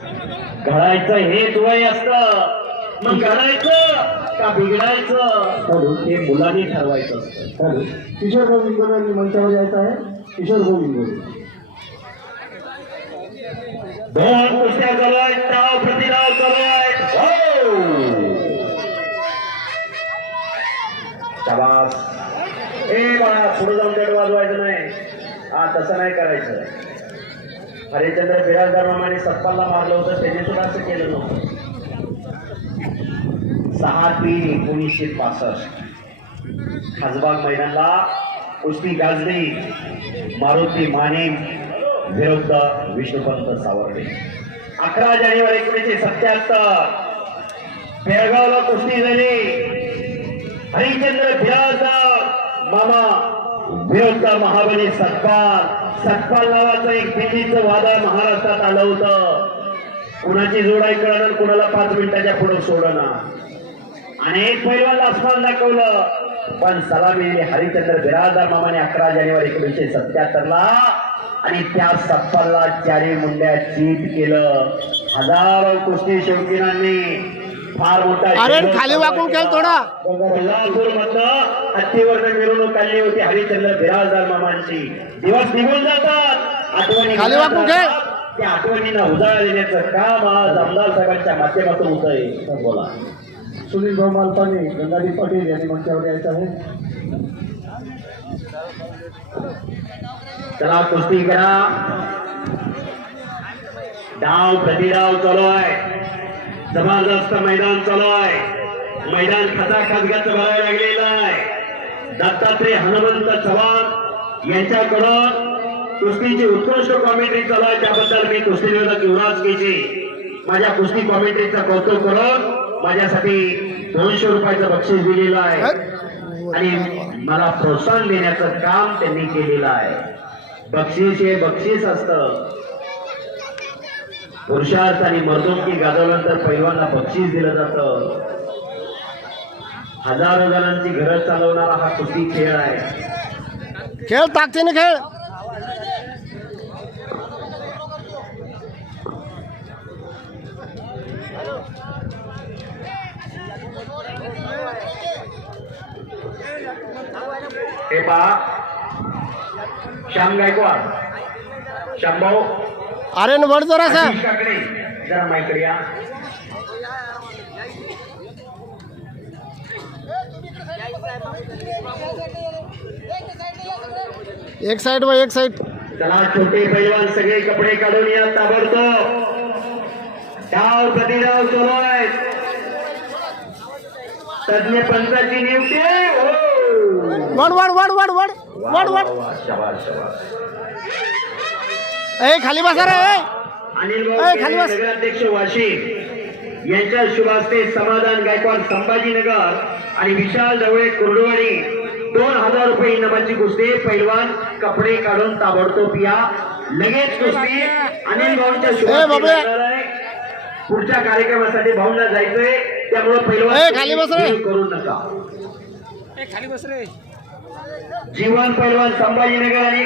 घडायचं हेच वय असतं, मग घडायचं का बिघडायचं हे मुलांनी ठरवायचं असतं. किशोर भाऊ इंगोले मंचावर यायचं आहे. किशोर भाऊ इंगोले दोन कुस्त्या चालू आहेत, डाव प्रतिडाव चालू आहेत. शाबास. बाळा पुढे जाऊन तेवढं वाजवायचं नाही. हा तसं नाही करायचं. हरिश्चंद्र बिराजदार मामाने सत्पालला मारलं होतं, त्याने सुद्धा असं केलं नव्हतं. 6/3/1965 खासबाग मैदानला कुस्ती गाजली. मारुती माने विरुद्ध विष्णुपंत सावर्डे. 11 जानेवारी 1977 बेळगावला कुस्ती झाली. हरिश्चंद्र बिराजदार मामा विरुद्ध महाबली सत्पाल. सत्पाल नावाचं एक दिल्लीचं वादळ महाराष्ट्रात आलं होतं. कुणाची जोडाई कळणार, कुणाला 5 मिनिटाच्या पुढे सोडणार. अनेक पैलवान आसमान दाखवलं, पण सलामी हरिश्चंद्र बिराजदार मामाने 11 जानेवारी 1977 आणि त्या सत्पालला 4 मुंड्या चीत केलं. हजारो कुस्ती शौकीनांनी फार मोठा खाली वाकून केलं. थोडा कोल्हापूर मधनं हत्तीवरनं मिरवणूक काढली होती हरिश्चंद्र बिराजदार मामांची. दिवस निघून जातात, आठवणी खाली वाकून घे. त्या आठवणींना उजाळा देण्याचं काम आज आमदार साहेबांच्या माध्यमातून होत आहे. बोला. सुनील भाऊ मालपाने गंगाधर पाटील यांनी मंचावर यायचं आहे. चला कुस्ती करा. डाव प्रतिडाव चालू आहे. जबरदस्त मैदान चालू आहे. मैदान खचाखच भरायला लागलेलं आहे. दत्तात्रय हनुमंत चव्हाण यांच्याकडून कुस्तीची उत्कृष्ट कॉमेंट्री चालू आहे. त्याबद्दल मी कुस्ती निवेदक युवराज केजी माझ्या कुस्ती कॉमेंट्रीचं कौतुक करून माझ्यासाठी 200 रुपयाचं बक्षीस दिलेलं आहे आणि मला प्रोत्साहन देण्याचं काम त्यांनी केलेलं आहे. बक्षीस हे बक्षीस असतं. पुरुषार्थ आणि मर्दोंकी गाजवल्यानंतर पैलवानला बक्षीस दिलं जातं. हजारो जणांची घरं चालवणारा हा कुस्ती खेळ आहे. खेळ ताकदीने खेळ. हे पहा, श्याम गायकवाड, श्यामभाऊ अरे वड जरासा काकडे जरा माईकडे या. एक साइड व एक साइड. चला छोटे पैलवान सगळे कपडे काढून या ताबडतोब. डाव प्रतिडाव चालू आहेत. तज्ञ पंचाची नियुक्ती. वड वड वड वड वड वड वड. शाबास शाबास. ए खाली बसा रे. अनिल खाली बस. नगराध्यक्ष वाशी यांच्या शुभ हस्ते समाधान गायकवाड संभाजीनगर आणि विशाल ढवळे कुर्डुवाडी 2000 रुपये इनामाची कुस्ती. पैलवान कपडे काढून ताबडतोब या. लगेच कुस्ती अनिल भाऊंच्या शुभ हस्ते. पुढच्या कार्यक्रमासाठी भाऊंना जायचंय, त्यामुळे पैलवान खाली बस रे. करू नका. खाली बस रे. जीवन पैलवान संभाजीनगर आणि